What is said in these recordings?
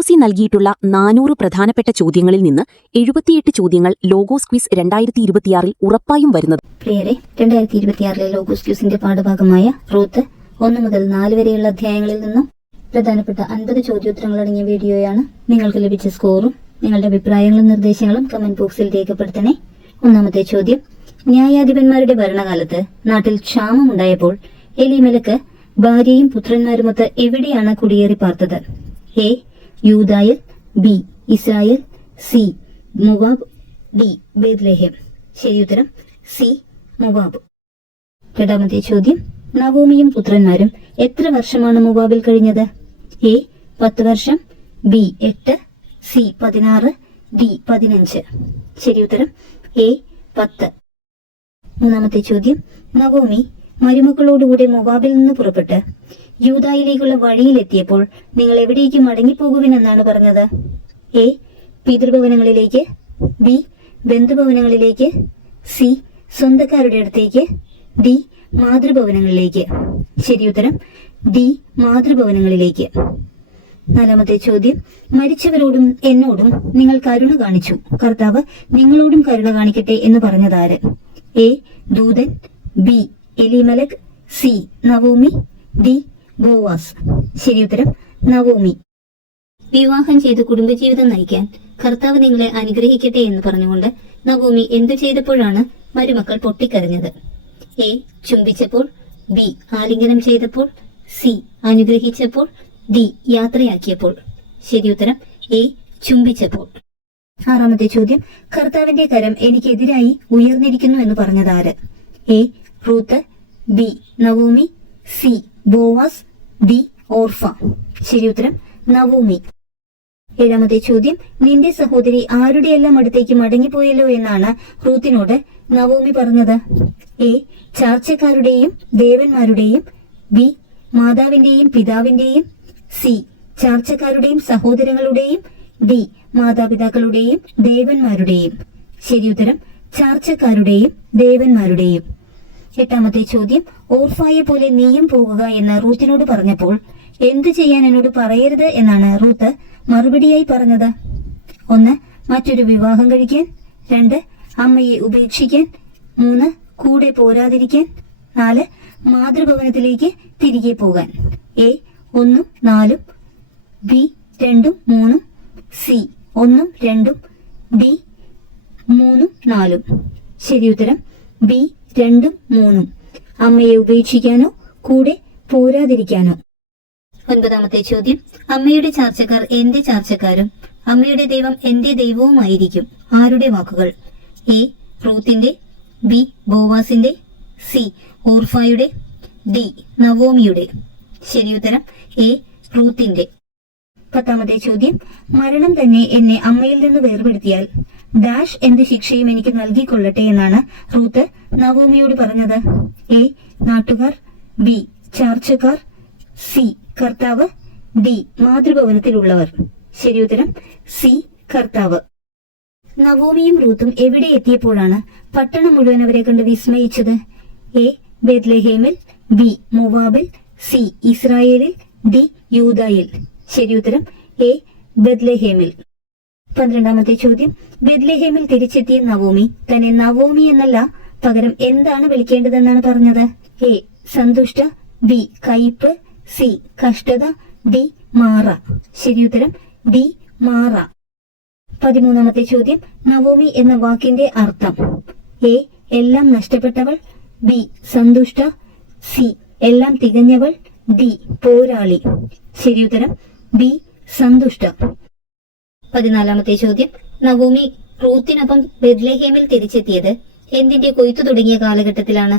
IOC നൽകിയിട്ടുള്ള 400 പ്രധാനപ്പെട്ട ചോദ്യങ്ങളിൽ നിന്ന് 78 ചോദ്യങ്ങൾ ലോഗോസ് ക്വിസ് 2026 ഉറപ്പായും വരുന്നത്. പ്രിയരെ, 2026 ലോഗോസ് ക്വിസിന്റെ പാഠഭാഗമായ റൂത്ത് 1 മുതൽ 4 വരെയുള്ള അധ്യായങ്ങളിൽ നിന്നും പ്രധാനപ്പെട്ട 50 ചോദ്യോത്തരങ്ങളടങ്ങിയ വീഡിയോയാണ്. നിങ്ങൾക്ക് ലഭിച്ച സ്കോറും നിങ്ങളുടെ അഭിപ്രായങ്ങളും നിർദ്ദേശങ്ങളും കമന്റ് ബോക്സിൽ രേഖപ്പെടുത്തണേ. ഒന്നാമത്തെ ചോദ്യം: ന്യായാധിപന്മാരുടെ ഭരണകാലത്ത് നാട്ടിൽ ക്ഷാമമുണ്ടായപ്പോൾ എലീമേലെക്ക് ഭാര്യയും പുത്രന്മാരുമൊത്ത് എവിടെയാണ് കുടിയേറി പാർത്തത്? എ. യൂദായിൽ, B. Israel, C. Moab, D. Bethlehem. ശരിയുത്തരം സി. മുവാബ്. രണ്ടാമത്തെ ചോദ്യം: നവോമിയും പുത്രന്മാരും എത്ര വർഷമാണ് മുവാബിൽ കഴിഞ്ഞത്? എ. 10 വർഷം, ബി. 8, സി. 16, ഡി. 15. ശരിയുത്തരം എ. 10. മൂന്നാമത്തെ ചോദ്യം: നവോമി മരുമക്കളോടുകൂടെ മുവാബിൽ നിന്ന് പുറപ്പെട്ട് യൂദായിലേക്കുള്ള വഴിയിലെത്തിയപ്പോൾ നിങ്ങൾ എവിടേക്ക് മടങ്ങിപ്പോകുവിനെന്നാണ് പറഞ്ഞത്? എ. പിതൃഭവനങ്ങളിലേക്ക്, ബി. ബന്ധുഭവനങ്ങളിലേക്ക്, സി. സ്വന്തക്കാരുടെ അടുത്തേക്ക്, ഡി. മാതൃഭവനങ്ങളിലേക്ക്. ശരിയുത്തരം ഡി. മാതൃഭവനങ്ങളിലേക്ക്. നാലാമത്തെ ചോദ്യം: മരിച്ചവരോടും എന്നോടും നിങ്ങൾ കരുണ കാണിച്ചു, കർത്താവ് നിങ്ങളോടും കരുണ കാണിക്കട്ടെ എന്ന് പറഞ്ഞതാര്? എ. ദൂതൻ, B. Elimelech, C. Naomi, D. Boaz. ശരിയുത്തരം നവോമി. വിവാഹം ചെയ്ത് കുടുംബജീവിതം നയിക്കാൻ കർത്താവ് നിങ്ങളെ അനുഗ്രഹിക്കട്ടെ എന്ന് പറഞ്ഞുകൊണ്ട് നവോമി എന്തു ചെയ്തപ്പോഴാണ് മരുമക്കൾ പൊട്ടിക്കരഞ്ഞത്? എ. ചുംബിച്ചപ്പോൾ, ബി. ആലിംഗനം ചെയ്തപ്പോൾ, സി. അനുഗ്രഹിച്ചപ്പോൾ, ഡി. യാത്രയാക്കിയപ്പോൾ. ശരിയുത്തരം എ. ചുംബിച്ചപ്പോൾ. ആറാമത്തെ ചോദ്യം: കർത്താവിന്റെ കരം എനിക്കെതിരായി ഉയർന്നിരിക്കുന്നു എന്ന് പറഞ്ഞതാര്? A. Ruth, B. Naomi, C. Boaz, D. Orpah. ശരിയുത്തരം നവോമി. ഏഴാമത്തെ ചോദ്യം: നിന്റെ സഹോദരി ആരുടെയെല്ലാം അടുത്തേക്ക് മടങ്ങിപ്പോയല്ലോ എന്നാണ് റൂത്തിനോട് നവോമി പറഞ്ഞത്? എ. ചാർച്ചക്കാരുടെയും ദേവന്മാരുടെയും, ബി. മാതാവിന്റെയും പിതാവിന്റെയും, സി. ചാർച്ചക്കാരുടെയും സഹോദരങ്ങളുടെയും, ഡി. മാതാപിതാക്കളുടെയും ദേവന്മാരുടെയും. ശരിയുത്തരം ചാർച്ചക്കാരുടെയും ദേവന്മാരുടെയും. എട്ടാമത്തെ ചോദ്യം: ഓർഫായെ പോലെ നീയും പോകുക എന്ന് റൂത്തിനോട് പറഞ്ഞപ്പോൾ എന്തു ചെയ്യാൻ എന്നോട് പറയരുത് എന്നാണ് റൂത്ത് മറുപടിയായി പറഞ്ഞത്? 1. മറ്റൊരു വിവാഹം കഴിക്കാൻ, 2. അമ്മയെ ഉപേക്ഷിക്കാൻ, 3. കൂടെ പോരാതിരിക്കാൻ, 4. മാതൃഭവനത്തിലേക്ക് തിരികെ പോകാൻ. എ. 1, 4, ബി. 2, 3, സി. 1, 2, ഡി. 3, 4. ശരിയുത്തരം ബി. 2, 3. അമ്മയെ ഉപേക്ഷിക്കാനോ കൂടെ പോരാതിരിക്കാനോ. ഒൻപതാമത്തെ ചോദ്യം: അമ്മയുടെ ചാർച്ചക്കാർ എന്റെ ചാർച്ചക്കാരും അമ്മയുടെ ദൈവം എന്റെ ദൈവവുമായിരിക്കും. ആരുടെ വാക്കുകൾ? എ. റൂത്തിന്റെ, ബി. ബോവാസിന്റെ, സി. ഓർഫായുടെ, ഡി. നവോമിയുടെ. ശരിയുത്തരം എ. റൂത്തിന്റെ. പത്താമത്തെ ചോദ്യം: മരണം തന്നെ എന്നെ അമ്മയിൽ നിന്ന് വേർപെടുത്തിയാൽ ഡാഷ് എന്ത് ശിക്ഷയും എനിക്ക് നൽകിക്കൊള്ളട്ടെ എന്നാണ് റൂത്ത് നവോമിയോട് പറഞ്ഞത്? എ. നാട്ടുകാർ, ബി. ചാർച്ചക്കാർ, സി. കർത്താവ്, ഡി. മാതൃഭവനത്തിലുള്ളവർ. ശരിയുത്തരം സി. കർത്താവ്. നവോമിയും റൂത്തും എവിടെ എത്തിയപ്പോഴാണ് പട്ടണം മുഴുവൻ അവരെ കണ്ട് വിസ്മയിച്ചത്? എ. ബേത്ലഹേമിൽ, ബി. മുവാബിൽ, സി. ഇസ്രായേലിൽ, ഡി. യൂദായിൽ. ശരിയുത്തരം എ. ബേത്ലഹേമിൽ. 12ാമത്തെ ചോദ്യം: ബേത്ലഹേമിൽ തിരിച്ചെത്തിയ നവോമി തന്നെ നവോമി എന്നല്ല പകരം എന്താണ് വിളിക്കേണ്ടതെന്നാണ് പറഞ്ഞത്? എ. സന്തുഷ്ട, ബി. കയ്പ്, സി. കഷ്ടത, ഡി. മാറ. ശരിയുത്തരം ഡി. മാറ. 13ാമത്തെ ചോദ്യം: നവോമി എന്ന വാക്കിന്റെ അർത്ഥം? എ. എല്ലാം നഷ്ടപ്പെട്ടവൾ, ബി. സന്തുഷ്ട, സി. എല്ലാം തികഞ്ഞവൾ, ഡി. പോരാളി. ശരിയുത്തരം ബി. സന്തുഷ്ട. 14ാമത്തെ ചോദ്യം: നവോമി റൂത്തിനൊപ്പം ബേത്ലഹേമിൽ തിരിച്ചെത്തിയത് എന്തിന്റെ കൊയ്ത്തു തുടങ്ങിയ കാലഘട്ടത്തിലാണ്?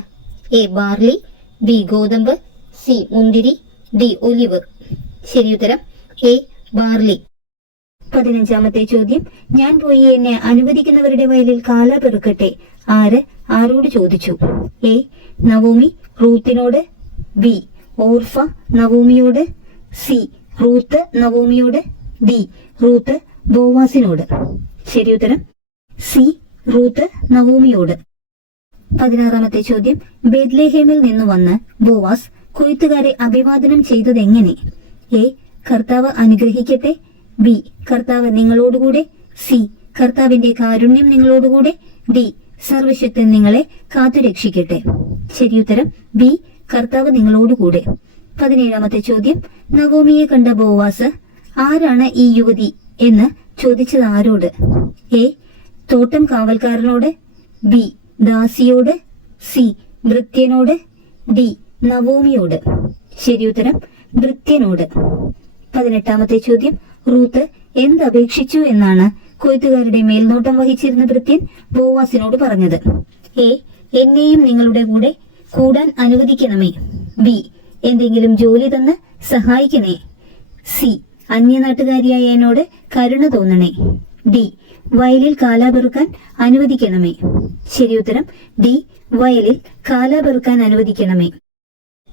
എ. Barley, B. ഗോതമ്പ്, സി. മുന്തിരി, ഡി. ഒലിവ്. ശരിയുത്തരം എ. ബാർലി. 15ാമത്തെ ചോദ്യം: ഞാൻ പോയി എന്നെ അനുവദിക്കുന്നവരുടെ വയലിൽ കാല പെറുക്കട്ടെ ആര് ആരോട് ചോദിച്ചു? എ. നവോമി റൂത്തിനോട്, ബി. ഓർഫ നവോമിയോട്, സി. റൂത്ത് നവോമിയോട്, ഡി. റൂത്ത് ബോവാസിനോട്. ശരിയുത്തരം സി. റൂത്ത് നവോമിയോട്. 16ാമത്തെ ചോദ്യം: ബേത്ലഹേമിൽ നിന്ന് വന്ന് ബോവാസ് കൊയ്ത്തുകാരെ അഭിവാദനം ചെയ്തതെങ്ങനെ? എ. കർത്താവ് അനുഗ്രഹിക്കട്ടെ, ബി കർത്താവ് നിങ്ങളോടുകൂടെ, സി കർത്താവിന്റെ കാരുണ്യം നിങ്ങളോടുകൂടെ, ഡി സർവശക്തൻ നിങ്ങളെ കാത്തുരക്ഷിക്കട്ടെ. ശരിയുത്തരം ബി കർത്താവ് നിങ്ങളോടുകൂടെ. 17ാമത്തെ ചോദ്യം, നവോമിയെ കണ്ട ബോവാസ് ആരാണ് ഈ യുവതി എന്ന് ചോദിച്ചത് ആരോട്? എ തോട്ടം കാവൽക്കാരനോട്, ബി ദാസിയോട്, സി ഭൃത്യനോട്, ഡി നവോമിയോട്. ശരിയുത്തരം ഭൃത്യനോട്. 18ാമത്തെ ചോദ്യം, റൂത്ത് എന്തപേക്ഷിച്ചു എന്നാണ് കൊയ്ത്തുകാരുടെ മേൽനോട്ടം വഹിച്ചിരുന്ന ഭൃത്യൻ ബോവാസിനോട് പറഞ്ഞത്? എ എന്നെയും നിങ്ങളുടെ കൂടെ കൂടാൻ അനുവദിക്കണമേ, ബി എന്തെങ്കിലും ജോലി തന്ന് സഹായിക്കണേ, സി അന്യനാട്ടുകാരിയായ എന്നോട് കരുണ തോന്നണേ, ഡി വയലിൽ കാലാ പെറുക്കാൻ അനുവദിക്കണമേ. ശരിയുത്തരം ഡി വയലിൽ കാലാ പെറുക്കാൻ അനുവദിക്കണമേ.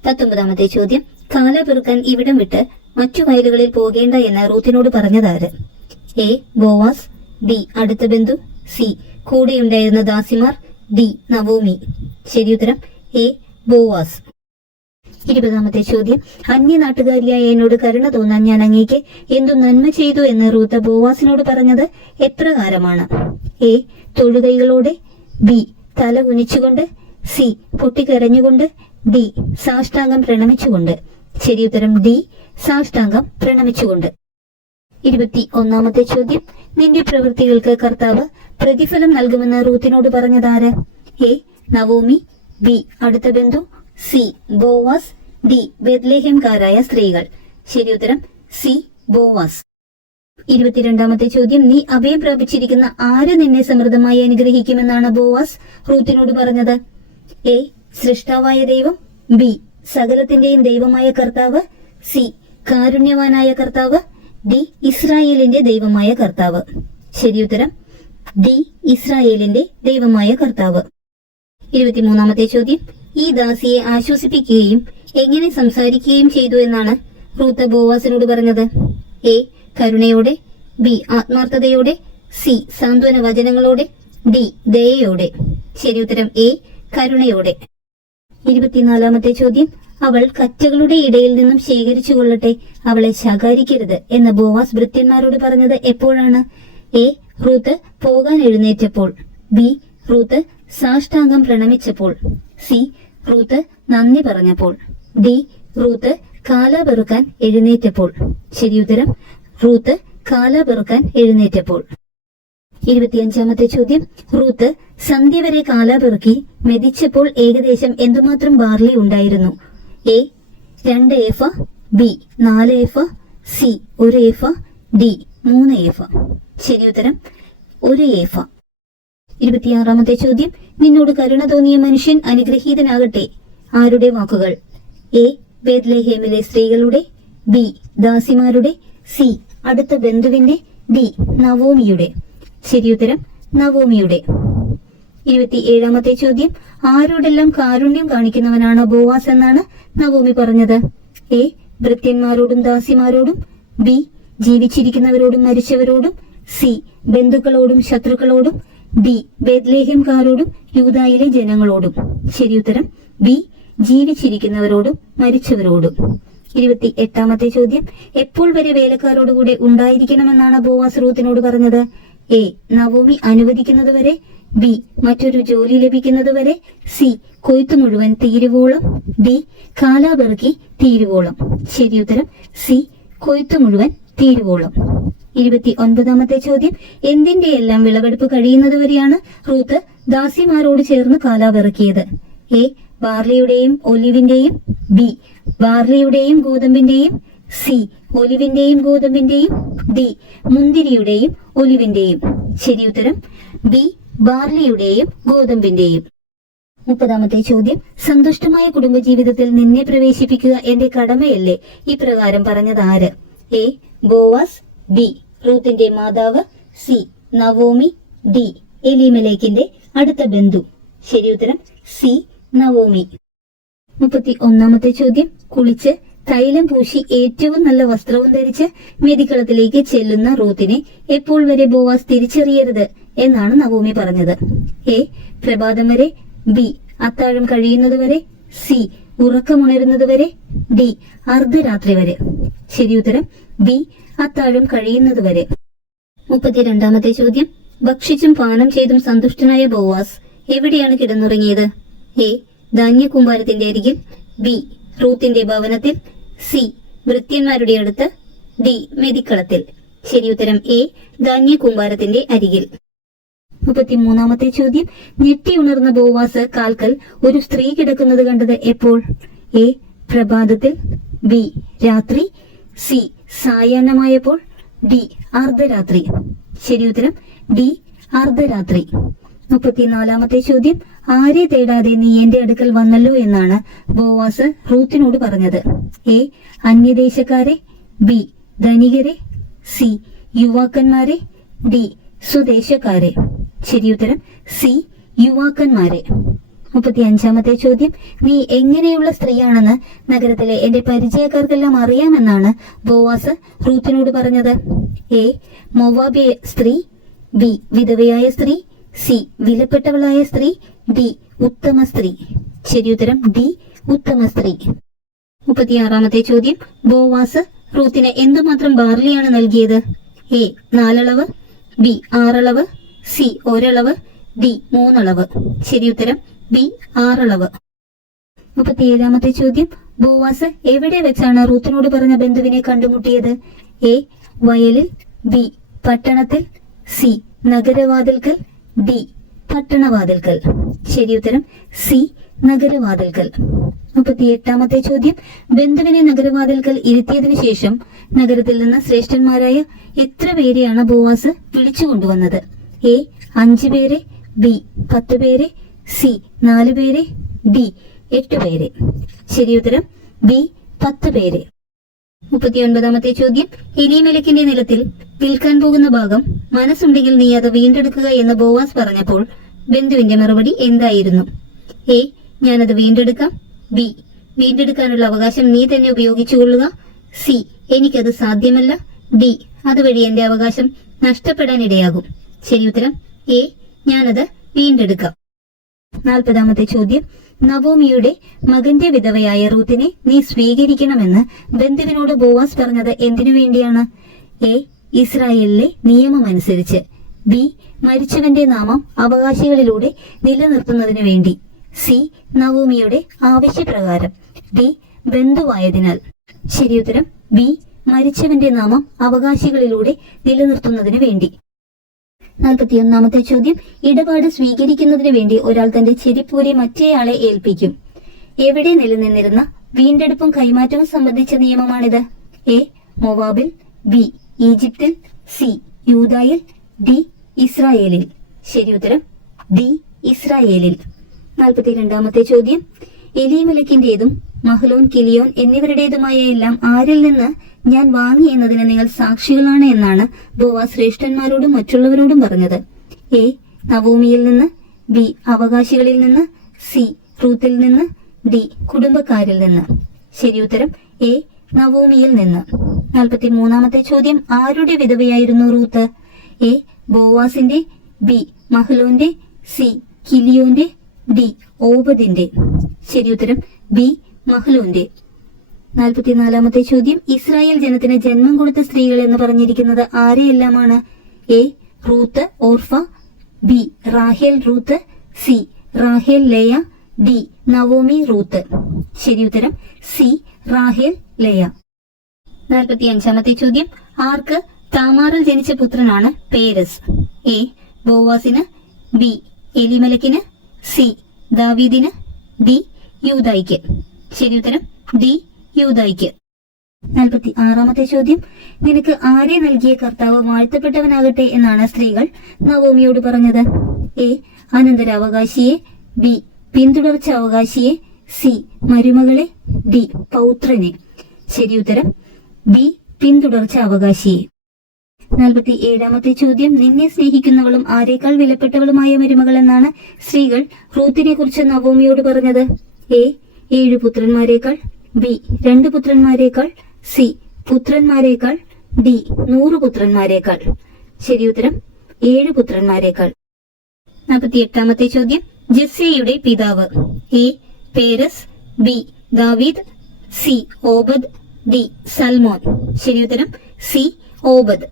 19ാമത്തെ ചോദ്യം, കാലാ പെറുക്കാൻ ഇവിടം വിട്ട് മറ്റു വയലുകളിൽ പോകേണ്ട എന്ന് റൂത്തിനോട് പറഞ്ഞതാര്? എ ബോവാസ്, ബി അടുത്ത ബന്ധു, സി കൂടെയുണ്ടായിരുന്ന ദാസിമാർ, ഡി നവോമി. ശരിയുത്തരം എ ബോവാസ്. 20ാമത്തെ ചോദ്യം, അന്യനാട്ടുകാരിയായ എന്നോട് കരുണ തോന്നാൻ ഞാൻ അങ്ങേക്ക് എന്തു നന്മ ചെയ്തു എന്ന് റൂത്ത് ബോവാസിനോട് പറഞ്ഞത് എപ്രകാരമാണ്? എ തൊഴുകൈകളോടെ, ബി തല കുനിച്ചുകൊണ്ട്, സി പൊട്ടിക്കരഞ്ഞുകൊണ്ട്, ഡി സാഷ്ടാംഗം പ്രണമിച്ചുകൊണ്ട്. ശരിയുത്തരം ഡി സാഷ്ടാംഗം പ്രണമിച്ചുകൊണ്ട്. 21ാമത്തെ ചോദ്യം, നിന്റെ പ്രവൃത്തികൾക്ക് കർത്താവ് പ്രതിഫലം നൽകുമെന്ന് റൂത്തിനോട് പറഞ്ഞതാര്? എ നവോമി, ബി അടുത്ത ബന്ധു, സി ബോവാസ്, ഡി ബെത്ലേഹേംകാരായ സ്ത്രീകൾ. ശരിയുത്തരം സി ബോവാസ്. 22ാമത്തെ ചോദ്യം, നീ അഭയം പ്രാപിച്ചിരിക്കുന്ന ആര് നിന്നെ സമൃദ്ധമായി അനുഗ്രഹിക്കുമെന്നാണ് ബോവാസ് റൂത്തിനോട് പറഞ്ഞത്? എ സൃഷ്ടാവായ ദൈവം, ബി സകലത്തിന്റെയും ദൈവമായ കർത്താവ്, സി കാരുണ്യവാനായ കർത്താവ്, ഡി ഇസ്രായേലിന്റെ ദൈവമായ കർത്താവ്. ശരിയുത്തരം ഡി ഇസ്രായേലിന്റെ ദൈവമായ കർത്താവ്. 23ാമത്തെ ചോദ്യം, ഈ ദാസിയെ ആശ്വസിപ്പിക്കുകയും എങ്ങനെ സംസാരിക്കുകയും ചെയ്തു എന്നാണ് റൂത്ത് ബോവാസിനോട് പറഞ്ഞത്? എ കരുണയോടെ, ബി ആത്മാർത്ഥതയോടെ, സി സാന്ത്വന വചനങ്ങളോടെ, ഡി ദയയോടെ. ശരിയുത്തരം എ കരുണയോടെ. 24ാമത്തെ ചോദ്യം, അവൾ കറ്റകളുടെ ഇടയിൽ നിന്നും ശേഖരിച്ചു കൊള്ളട്ടെ, അവളെ ശകാരിക്കരുത് എന്ന് ബോവാസ് ഭൃത്യന്മാരോട് പറഞ്ഞത് എപ്പോഴാണ്? എ റൂത്ത് പോകാൻ എഴുന്നേറ്റപ്പോൾ, ബി റൂത്ത് സാഷ്ടാംഗം പ്രണമിച്ചപ്പോൾ, സി റൂത്ത് നന്ദി പറഞ്ഞപ്പോൾ, ഡി റൂത്ത് കാലാ പെറുക്കാൻ എഴുന്നേറ്റപ്പോൾ. ശരിയുത്തരം റൂത്ത് കാലാ പെറുക്കാൻ എഴുന്നേറ്റപ്പോൾ. 25ാമത്തെ ചോദ്യം, റൂത്ത് സന്ധ്യ വരെ കാലാ പെറുക്കി മെതിച്ചപ്പോൾ ഏകദേശം എന്തുമാത്രം ബാർലി ഉണ്ടായിരുന്നു? A 2 ephah, B 4 ephah, C 1 ephah, D 3 ephah. ശരിയുത്തരം 1 ഏഫ. 26ാമത്തെ ചോദ്യം, നിന്നോട് കരുണ തോന്നിയ മനുഷ്യൻ അനുഗ്രഹീതനാകട്ടെ. ആരുടെ വാക്കുകൾ? എ ബേത്ലേഹേമിലെ സ്ത്രീകളുടെ, ബി ദാസിമാരുടെ, സി അടുത്ത ബന്ധുവിന്റെ, ഡി നവോമിയുടെ. ശരിയുത്തരം നവോമിയുടെ. 27ാമത്തെ ചോദ്യം, ആരോടെല്ലാം കാരുണ്യം കാണിക്കുന്നവനാണ് ബോവാസ് എന്നാണ് നവോമി പറഞ്ഞത്? എ ഭൃത്യന്മാരോടും ദാസിമാരോടും, ബി ജീവിച്ചിരിക്കുന്നവരോടും മരിച്ചവരോടും, സി ബന്ധുക്കളോടും ശത്രുക്കളോടും, ഡി ബേത്ലേഹേംകാരോടും യൂദായിലെ ജനങ്ങളോടും. ശരിയുത്തരം ബി ജീവിച്ചിരിക്കുന്നവരോടും മരിച്ചവരോടും. 28ാമത്തെ ചോദ്യം, എപ്പോൾ വരെ വേലക്കാരോടുകൂടെ ഉണ്ടായിരിക്കണമെന്നാണ് ബോവാസ് റൂത്തിനോട് പറഞ്ഞത്? എ നവോമി അനുവദിക്കുന്നതുവരെ, ബി മറ്റൊരു ജോലി ലഭിക്കുന്നതുവരെ, സി കൊയ്ത്തു മുഴുവൻ തീരുവോളം, ഡി കാലാ പെറുക്കി തീരുവോളം. ശരിയുത്തരം സി കൊയ്ത്തു മുഴുവൻ തീരുവോളം. 29ാമത്തെ ചോദ്യം, എന്തിന്റെ എല്ലാം വിളവെടുപ്പ് കഴിയുന്നതുവരെയാണ് റൂത്ത് ദാസിമാരോട് ചേർന്ന് കാലാ പെറുക്കിയത്? എ ബാർലിയുടെയും ഒലിവിന്റെയും, ബി ബാർലിയുടെയും ഗോതമ്പിന്റെയും, സി ഒലിവിന്റെയും ഗോതമ്പിന്റെയും, ഡി മുന്തിരിയുടെയും ഒലിവിന്റെയും. ശരിയുത്തരം ബി ബാർലിയുടെയും ഗോതമ്പിന്റെയും. 30ാമത്തെ ചോദ്യം, സന്തുഷ്ടമായ കുടുംബജീവിതത്തിൽ നിന്നെ പ്രവേശിപ്പിക്കുക എന്റെ കടമയല്ലേ ഇപ്രകാരം പറഞ്ഞത് ആര്? എ ബോവാസ്, ബി റൂത്തിന്റെ മാതാവ്, സി നവോമി, ഡി എലീമലേക്കിന്റെ അടുത്ത ബന്ധു. ശരിയുത്തരം സി നവോമി. 31ാമത്തെ ചോദ്യം, കുളിച്ച് തൈലം പൂശി ഏറ്റവും നല്ല വസ്ത്രവും ധരിച്ച് മെതിക്കളത്തിലേക്ക് ചെല്ലുന്ന റൂത്തിനെ എപ്പോൾ വരെ ബോവാസ് തിരിച്ചറിയരുത് എന്നാണ് നവോമി പറഞ്ഞത്? എ പ്രഭാതം വരെ, ബി അത്താഴം കഴിയുന്നതുവരെ, സി ഉറക്കമുണരുന്നതുവരെ, ഡി അർദ്ധരാത്രി വരെ. ശരിയുത്തരം ബി അത്താഴം കഴിയുന്നതുവരെ. 32ാമത്തെ ചോദ്യം, ഭക്ഷിച്ചും പാനം ചെയ്തും സന്തുഷ്ടനായ ബോവാസ് എവിടെയാണ് കിടന്നുറങ്ങിയത്? എ. ധാന്യകൂമ്പാരത്തിന്റെ അരികിൽ, ബി. റൂത്തിന്റെ ഭവനത്തിൽ, സി. ഭൃത്യന്മാരുടെ അടുത്ത്, ഡി. മെതിക്കളത്തിൽ. ശരിയുത്തരം എ. ധാന്യകൂമ്പാരത്തിന്റെ അരികിൽ. 33ാമത്തെ ചോദ്യം, ഞെട്ടിയുണർന്ന ബോവാസ് കാൽക്കൽ ഒരു സ്ത്രീ കിടക്കുന്നത് കണ്ടത് എപ്പോൾ? എ. പ്രഭാതത്തിൽ, ബി. രാത്രി, സി. സായാഹ്നമായപ്പോൾ, ഡി. അർദ്ധരാത്രി. ശരിയുത്തരം ഡി. അർദ്ധരാത്രി. 34ാമത്തെ ചോദ്യം, ആരെ തേടാതെ നീ എന്റെ അടുക്കൽ വന്നല്ലോ എന്നാണ് ബോവാസ് റൂത്തിനോട് പറഞ്ഞത്? എ. അന്യദേശക്കാരെ, ബി. ധനികരെ, സി. യുവാക്കന്മാരെ, ഡി. സ്വദേശക്കാരെ. ശരിയുത്തരം സി. യുവാക്കന്മാരെ. 35ാമത്തെ ചോദ്യം, നീ എങ്ങനെയുള്ള സ്ത്രീയാണെന്ന് നഗരത്തിലെ എന്റെ പരിചയക്കാർക്കെല്ലാം അറിയാമെന്നാണ് ബോവാസ് റൂത്തിനോട് പറഞ്ഞത്? എ. മോവാബിയ സ്ത്രീ, ബി. വിധവയായ സ്ത്രീ, സി. വിലപ്പെട്ടവളായ സ്ത്രീ, ഡി. ഉത്തമ സ്ത്രീ. ശരിയുത്തരം ഡി. ഉത്തമ സ്ത്രീ. 36ാമത്തെ ചോദ്യം, ബോവാസ് റൂത്തിന് എന്തുമാത്രം ബാർലിയാണ് നൽകിയത്? എ. 4 അളവ്, ബി. 6 അളവ്, സി. 1 അളവ്, ഡി. 3 അളവ്. ശരിയുത്തരം ബി. 6 അളവ്. 37ാമത്തെ ചോദ്യം, ബോവാസ് എവിടെ വെച്ചാണ് റൂത്തിനോട് പറഞ്ഞ ബന്ധുവിനെ കണ്ടുമുട്ടിയത്? എ. വയലിൽ, ബി. പട്ടണത്തിൽ, സി. നഗരവാതിൽക്കൽ, ഡി. പട്ടണവാതിൽക്കൽ. ശരിയുത്തരം സി. നഗരവാതിൽക്കൽ. 38ാമത്തെ ചോദ്യം, ബന്ധുവിനെ നഗരവാതിൽക്കൽ ഇരുത്തിയതിനു ശേഷം നഗരത്തിൽ നിന്ന് ശ്രേഷ്ഠന്മാരായ എത്ര പേരെയാണ് ബോവാസ് വിളിച്ചു കൊണ്ടുവന്നത്? എ. 5 പേരെ, ബി. 10 പേരെ, സി. 4 പേരെ, ഡി. 8 പേരെ. ശരിയുത്തരം ബി. 10 പേരെ. 39ാമത്തെ ചോദ്യം, എലീമേലെക്കിന്റെ നിലത്തിൽ വിൽക്കാൻ പോകുന്ന ഭാഗം മനസ്സുണ്ടെങ്കിൽ നീ അത് വീണ്ടെടുക്കുക എന്ന് ബോവാസ് പറഞ്ഞപ്പോൾ ബന്ധുവിന്റെ മറുപടി എന്തായിരുന്നു? എ. ഞാനത് വീണ്ടെടുക്കാം, ബി. വീണ്ടെടുക്കാനുള്ള അവകാശം നീ തന്നെ ഉപയോഗിച്ചുകൊള്ളുക, സി. എനിക്കത് സാധ്യമല്ല, ഡി. അതുവഴി എന്റെ അവകാശം നഷ്ടപ്പെടാനിടയാകും. ശരിയുത്തരം എ. ഞാനത് വീണ്ടെടുക്കാം. 40ാമത്തെ ചോദ്യം, നവോമിയുടെ മകന്റെ വിധവയായ റൂത്തിനെ നീ സ്വീകരിക്കണമെന്ന് ബന്ധുവിനോട് ബോവാസ് പറഞ്ഞത് എന്തിനു വേണ്ടിയാണ്? എ. ഇസ്രായേലിലെ നിയമമനുസരിച്ച്, ബി. മരിച്ചവന്റെ നാമം അവകാശികളിലൂടെ നിലനിർത്തുന്നതിനു വേണ്ടി, സി. നവോമിയുടെ ആവശ്യപ്രകാരം, ഡി. ബന്ധുവായതിനാൽ. ശരിയുത്തരം ബി. മരിച്ചവന്റെ നാമം അവകാശികളിലൂടെ നിലനിർത്തുന്നതിനു വേണ്ടി. 41ാമത്തെ ചോദ്യം, ഇടപാട് സ്വീകരിക്കുന്നതിന് വേണ്ടി ഒരാൾ തന്റെ ചെരിപ്പൂരി മറ്റേയാളെ ഏൽപ്പിക്കും. എവിടെ നിലനിന്നിരുന്ന വീണ്ടെടുപ്പും കൈമാറ്റവും സംബന്ധിച്ച നിയമമാണിത്? എ. മൊവാബിൽ, ബി. ഈജിപ്തിൽ, സി. യൂദായിൽ, ഡി. ഇസ്രായേലിൽ. ശരിയുത്തരം ഡി. ഇസ്രായേലിൽ. 42ാമത്തെ ചോദ്യം, എലീമേലെക്കിന്റേതും മഹ്ലോൻ, കിലിയോൻ എന്നിവരുടേതുമായ എല്ലാം ആരിൽ നിന്ന് ഞാൻ വാങ്ങി എന്നതിന് നിങ്ങൾ സാക്ഷികളാണ് എന്നാണ് ബോവാസ് ശ്രേഷ്ഠന്മാരോടും മറ്റുള്ളവരോടും പറഞ്ഞത്? എ. നവോമിയിൽ നിന്ന്, ബി. അവകാശികളിൽ നിന്ന്, സി. റൂത്തിൽ നിന്ന്, ഡി. കുടുംബക്കാരിൽ നിന്ന്. ശരിയുത്തരം എ. നവോമിയിൽ നിന്ന്. 43ാമത്തെ ചോദ്യം, ആരുടെ വിധവയായിരുന്നു റൂത്ത്? എ. ബോവാസിന്റെ, ബി. മഹ്ലോന്റെ, സി. കിലിയോന്റെ, ഡി. ഓബദിന്റെ. ശരിയുത്തരം ബി. മഹ്ലോന്റെ. 44ാമത്തെ ചോദ്യം, ഇസ്രായേൽ ജനത്തിന് ജന്മം കൊടുത്ത സ്ത്രീകൾ എന്ന് പറഞ്ഞിരിക്കുന്നത് ആരെയെല്ലാമാണ്? എ. Ruth Orpah, B. റാഹേൽ റൂത്ത്, സി. റാഹേൽ ലേയ, ഡി. Naomi Ruth. ശരിയുത്തരം സി. റാഹേൽ ലേയ. 45ാമത്തെ ചോദ്യം, ആർക്ക് താമാറിൽ ജനിച്ച പുത്രനാണ് പേരസ്? എ. ബോവാസിന്, ബി. എലീമേലെക്കിന്, സി. ദാവീദിന്, ഡി. യൂദായിക്ക്. ശരിയുത്തരം ഡി. യൂദായിക്ക്. 46ാമത്തെ ചോദ്യം, നിനക്ക് ആരെ നൽകിയ കർത്താവ് വാഴ്ത്തപ്പെട്ടവനാകട്ടെ എന്നാണ് സ്ത്രീകൾ നവോമിയോട് പറഞ്ഞത്? എ. അനന്തരാവകാശിയെ, ബി. പിന്തുടർച്ച അവകാശിയെ, സി. മരുമകളെ, ഡി. പൗത്രനെ. ശരിയുത്തരം ബി. പിന്തുടർച്ച അവകാശിയെ. 47ാമത്തെ ചോദ്യം, നിന്നെ സ്നേഹിക്കുന്നവളും ആരേക്കാൾ വിലപ്പെട്ടവളുമായ മരുമകൾ എന്നാണ് സ്ത്രീകൾ റൂത്തിനെ കുറിച്ച് നവോമിയോട് പറഞ്ഞത്? എ. 7 പുത്രന്മാരേക്കാൾ, ബി. 2 പുത്രന്മാരേക്കാൾ, സി. പുത്രന്മാരേക്കാൾ, ഡി. 100 പുത്രന്മാരേക്കാൾ. ശരിയുത്തരം 7 പുത്രന്മാരേക്കാൾ. 48ാമത്തെ ചോദ്യം, ജെസ്സയുടെ പിതാവ്? എ. പേരസ്, ബി. ദാവീദ്, സി. ഓബദ്, ഡി. സൽമോൻ. ശരിയുത്തരം സി. ഓബദ്.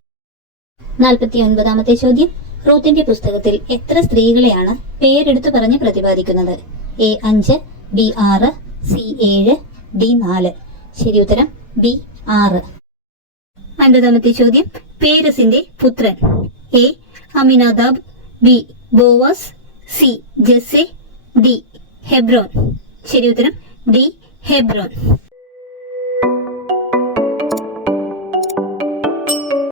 49-ാമത്തെ ചോദ്യം, റൂത്തിന്റെ പുസ്തകത്തിൽ എത്ര സ്ത്രീകളെയാണ് പേരെടുത്തു പറഞ്ഞ് പ്രതിപാദിക്കുന്നത്? A 5, B 6, C 7, D 4. ശരി ഉത്തരം ബി 6. 50-ാമത്തെ ചോദ്യം, പേരസിന്റെ പുത്രൻ. A അമിനാദാബ്, B Boaz, C Jesse, D Hebron. ശരി ഉത്തരം ഡി ഹെബ്രോൻ.